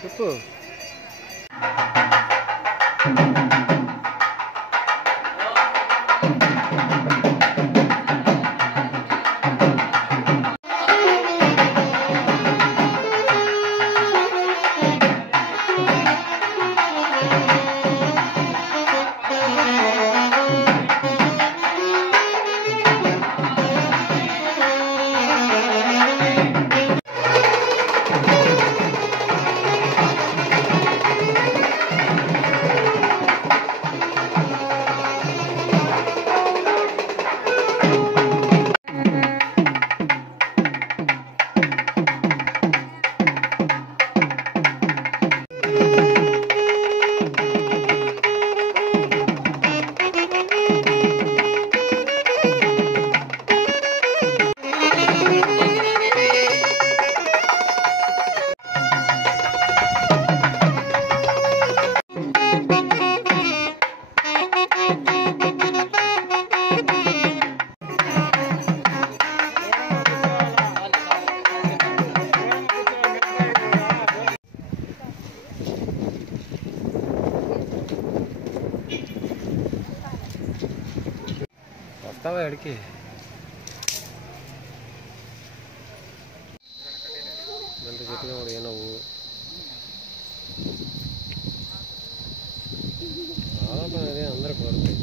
చెప్పు. వస్తావా ఎడికి? ఎంత చెప్పినా కూడా ఏనవు. అదే అందరూ కోరుతాయి.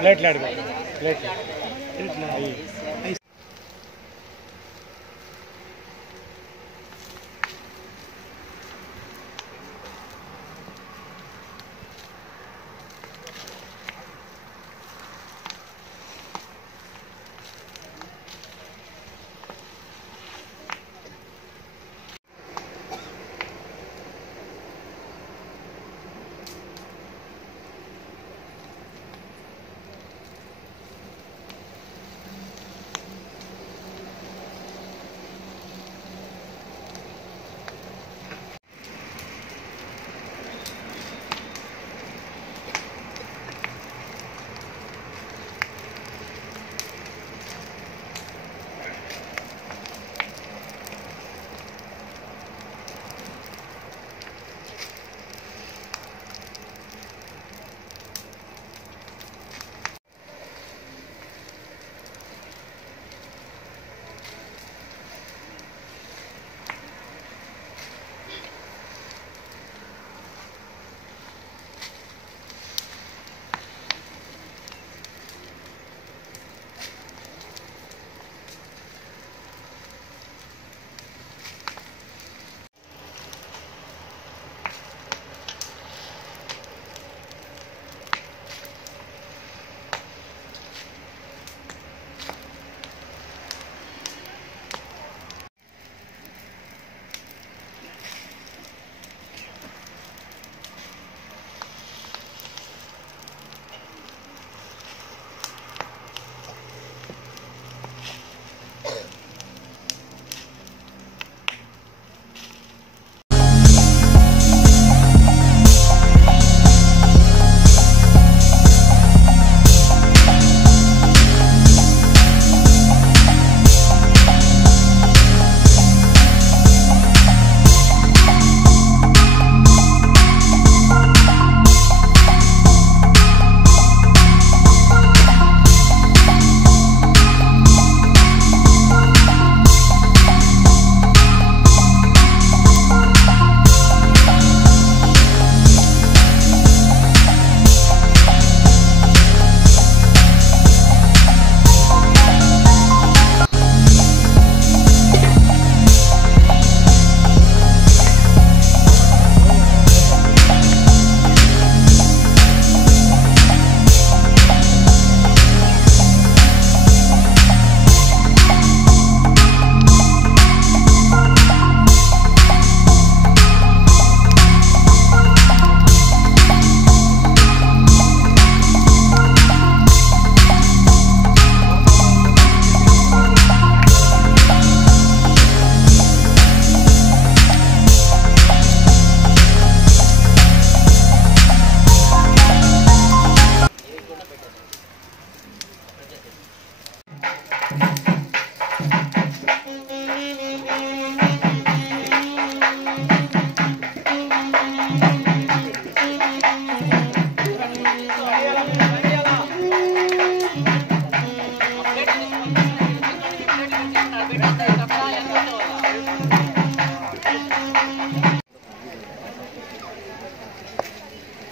ప్లేట్లు అడుగు. ప్లేట్లు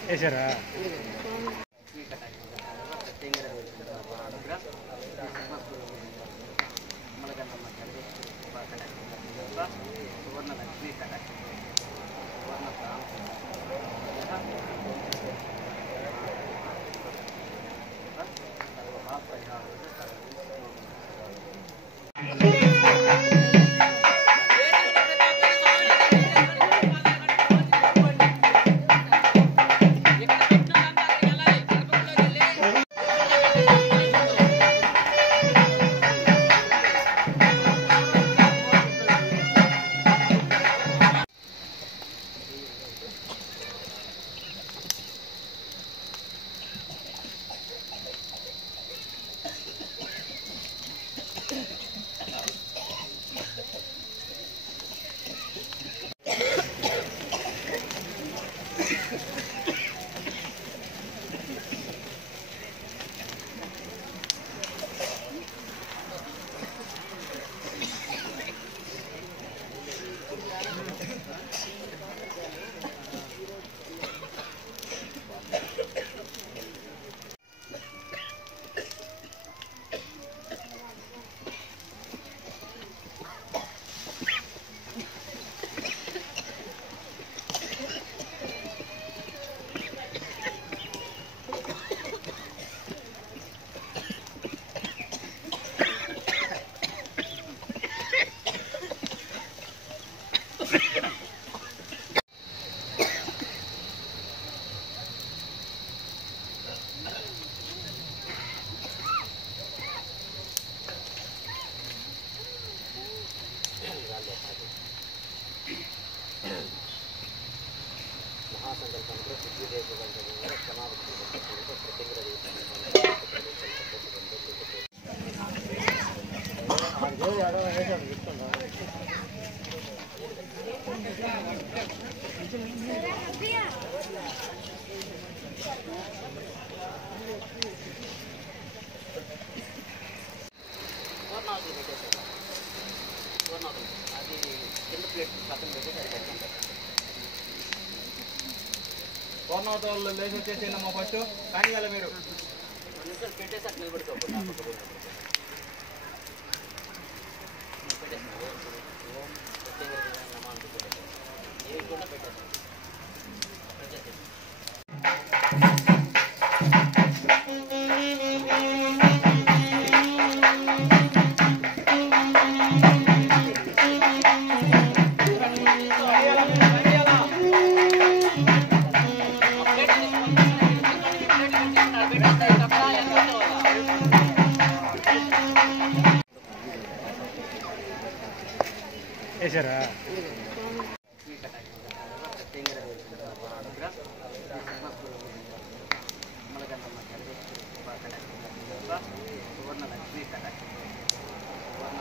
వేసారా కోర్నవతోళ్ళు లేచి వచ్చేసేనమ్మా ఫస్ట్ కానీ వెళ్ళ మీరు పెట్టేసి అట్లా నిలబడుకోండి వేసారా సువర్ణ లక్ష్మీ కటాక్ష సువర్ణ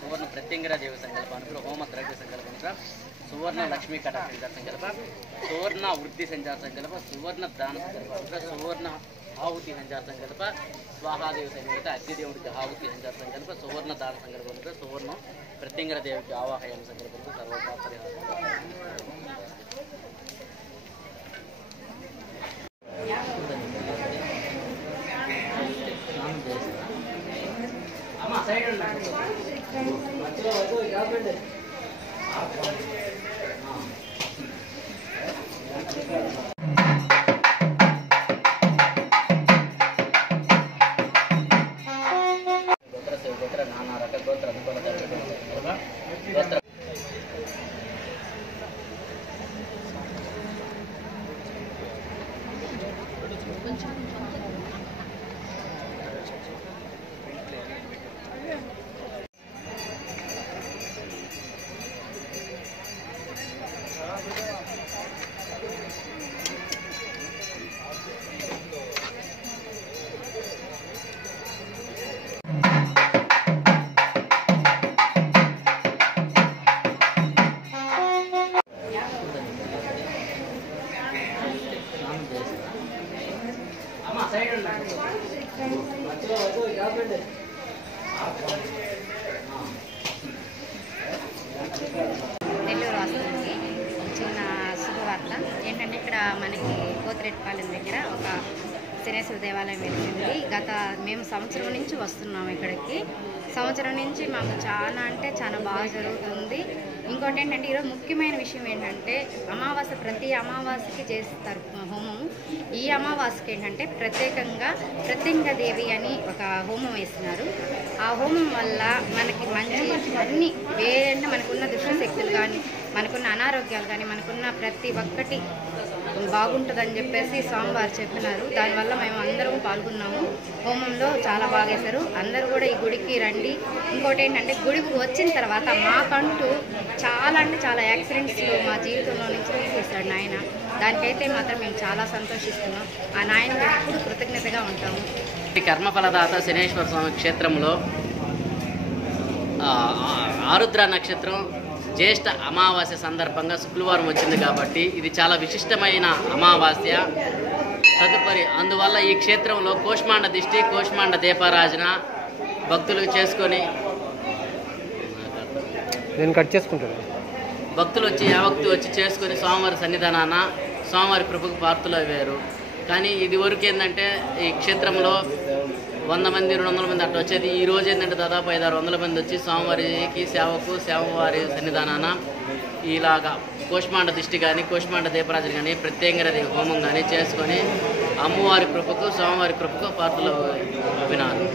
सुवर्ण प्रत्यंगरा देव संकल्प होम द्रव्य संकल्प सुवर्ण लक्ष्मी कटाक्ष संकल्प सुवर्ण वृद्धि संचार संकल्प सुवर्ण दान संकल्प सुवर्ण आहुति संचार संकल्प स्वाहादेव समेत अग्निदेव आहुति संचार संकल्प सुवर्ण दान संकल्प सुवर्ण प्रत्यंगरा देव की आवाहन संकल्प सर्वपापरिहार सैड నెల్లూరు వాస్తవానికి చిన్న శుభవార్త ఏంటంటే ఇక్కడ మనకి కోతిరెడ్డిపాలెం దగ్గర ఒక శనేశ్వర దేవాలయం వెలిసింది. మేము సంవత్సరం నుంచి వస్తున్నాం ఇక్కడికి. సంవత్సరం నుంచి మాకు చాలా అంటే చాలా బాగా జరుగుతుంది. ఇంకోటి ఏంటంటే ఈరోజు ముఖ్యమైన విషయం ఏంటంటే అమావాస్య, ప్రతి అమావాస్యకి చేస్తారు హోమం. ఈ అమావాస్యకి ఏంటంటే ప్రత్యంగదేవి అని ఒక హోమం వేస్తున్నారు. ఆ హోమం వల్ల మనకి మంచి అన్ని వేరే మనకున్న దుష్టశక్తులు కానీ, మనకున్న అనారోగ్యాలు కానీ, మనకున్న ప్రతి ఒక్కటి బాగుంటుందని చెప్పేసి స్వామివారు చెప్పినారు. దానివల్ల మేము అందరం పాల్గొన్నాము. హోమంలో చాలా బాగా వేశారు. అందరూ కూడా ఈ గుడికి రండి. ఇంకోటి ఏంటంటే గుడికి వచ్చిన తర్వాత మాకంటూ చాలా అంటే చాలా యాక్సిడెంట్స్ మా జీవితంలో నుంచి తీసేశాడు నాయన. దానికైతే మాత్రం మేము చాలా సంతోషిస్తున్నాం. ఆ నాయనకి ఎప్పుడు కృతజ్ఞతగా ఉంటాము. కర్మఫలదాత శనేశ్వర స్వామి క్షేత్రంలో ఆరుద్ర నక్షత్రం జ్యేష్ఠ అమావాస్య సందర్భంగా శుక్రవారం వచ్చింది కాబట్టి ఇది చాలా విశిష్టమైన అమావాస్య. తదుపరి అందువల్ల ఈ క్షేత్రంలో కోష్మాండ దిష్టి, కోష్మాండ దీపారాజన భక్తులు చేసుకొని నేను కట్ చేసుకుంటాను. భక్తులు వచ్చి యావక్తి వచ్చి చేసుకొని స్వామివారి సన్నిధానాన స్వామివారి కృపకు పాత్రలు అయ్యారు. కానీ ఇది వరకు ఏంటంటే ఈ క్షేత్రంలో 100 మంది 200 మంది అట్లా వచ్చేది. ఈ రోజు ఏంటంటే దాదాపు 500-600 మంది వచ్చి స్వామివారికి సేవకు స్వామివారి సన్నిధానాన ఇలాగా కోష్మాండ దిష్టి కానీ, కోష్మాండ దీపరాజులు కానీ, ప్రత్యేకంగా హోమం కానీ చేసుకొని అమ్మవారి కృపకు స్వామివారి కృపకు పాత్రలు వినారు.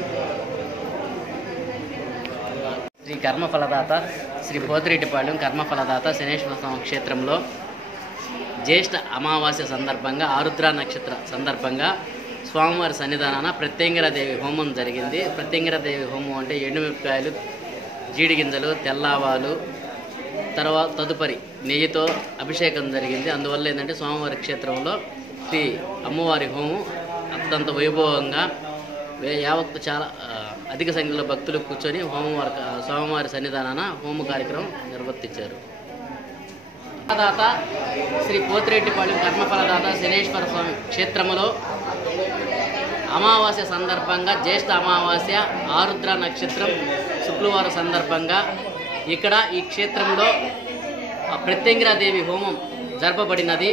శ్రీ కర్మఫలదాత శ్రీ పోతిరెడ్డిపాలెం కర్మఫలదాత శనేశ్వర స్వామి క్షేత్రంలో జ్యేష్ఠ అమావాస్య సందర్భంగా ఆరుద్ర నక్షత్ర సందర్భంగా స్వామివారి సన్నిధానాన ప్రత్యంగరాదేవి హోమం జరిగింది. ప్రత్యంగరాదేవి హోమం అంటే ఎండుమిరపకాయలు, జీడి గింజలు, తెల్లావాలు, తదుపరి నెయ్యితో అభిషేకం జరిగింది. అందువల్ల ఏంటంటే స్వామివారి క్షేత్రంలో శ్రీ అమ్మవారి హోమం అత్యంత వైభవంగా యావత్తు చాలా అధిక సంఖ్యలో భక్తులు కూర్చొని స్వామివారి సన్నిధానాన హోమ కార్యక్రమం నిర్వర్తించారు. ఫలదాత శ్రీ పోతిరెడ్డిపాలెం కర్మఫలదాత శనేశ్వర స్వామి క్షేత్రంలో అమావాస్య సందర్భంగా జ్యేష్ఠ అమావాస్య ఆరుద్ర నక్షత్రం శుక్రవారం సందర్భంగా ఇక్కడ ఈ క్షేత్రంలో ప్రత్యంగరాదేవి హోమం జరపబడినది.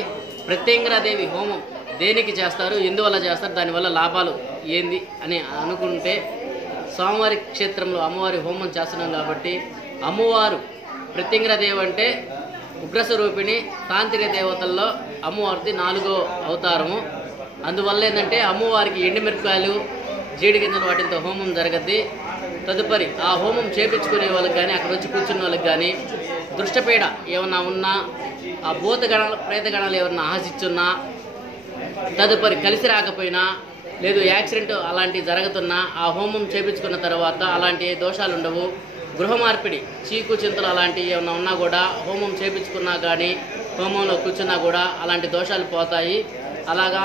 ప్రత్యంగరాదేవి హోమం దేనికి చేస్తారు, ఎందువల్ల చేస్తారు, దానివల్ల లాభాలు ఏంది అని అనుకుంటే స్వామివారి క్షేత్రంలో అమ్మవారి హోమం చేస్తున్నాం కాబట్టి అమ్మవారు ప్రత్యంగరాదేవి అంటే ఉగ్రస్వరూపిణి, తాంత్రిక దేవతల్లో అమ్మవారిది 4వ అవతారము. అందువల్ల ఏంటంటే అమ్మవారికి ఎండుమిరపకాయలు, జీడి గింజలు వాటితో హోమం జరగద్ది. తదుపరి ఆ హోమం చేపించుకునే వాళ్ళకి కానీ, అక్కడ వచ్చి కూర్చున్న వాళ్ళకి కానీ దృష్టపీడ ఏమన్నా ఉన్నా, ఆ భూతగణాలు ప్రేతగణాలు ఏమన్నా ఆశించున్నా, తదుపరి కలిసి రాకపోయినా, లేదు యాక్సిడెంట్ అలాంటివి జరుగుతున్నా ఆ హోమం చేపించుకున్న తర్వాత అలాంటి దోషాలు ఉండవు. గృహ మార్పిడి, చీకు చింతలు అలాంటివి ఏమన్నా ఉన్నా కూడా హోమం చేపించుకున్నా కానీ, హోమంలో కూర్చున్నా కూడా అలాంటి దోషాలు పోతాయి. అలాగా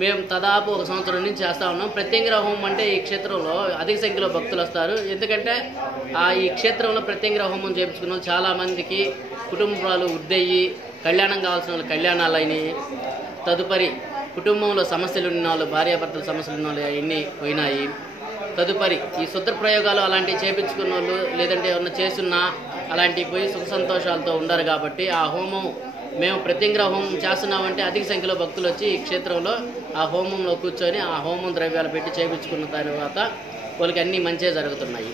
మేము దాదాపు 1 సంవత్సరం నుంచి చేస్తూ ఉన్నాం. ప్రత్యంగర హోమం అంటే ఈ క్షేత్రంలో అధిక సంఖ్యలో భక్తులు వస్తారు. ఎందుకంటే ఈ క్షేత్రంలో ప్రత్యంగర హోమం చేయించుకున్న వాళ్ళు చాలామందికి కుటుంబాలు వృద్ధయ్యి, కళ్యాణం కావాల్సిన వాళ్ళు కళ్యాణాలు అయినాయి. తదుపరి కుటుంబంలో సమస్యలు ఉన్న వాళ్ళు, భార్యాభర్తల సమస్యలు ఉన్న వాళ్ళు అవన్నీ పోయినాయి. తదుపరి ఈ శుద్ర ప్రయోగాలు అలాంటివి చేయించుకున్న వాళ్ళు, లేదంటే ఏమన్నా చేస్తున్నా అలాంటివి పోయి సుఖ సంతోషాలతో ఉండరు. కాబట్టి ఆ హోమం మేము ప్రత్యంగర హోమం చేస్తున్నామంటే అధిక సంఖ్యలో భక్తులు వచ్చి ఈ క్షేత్రంలో ఆ హోమంలో కూర్చొని ఆ హోమం ద్రవ్యాలు పెట్టి చేయించుకున్న తర్వాత వాళ్ళకి అన్నీ మంచిగా జరుగుతున్నాయి.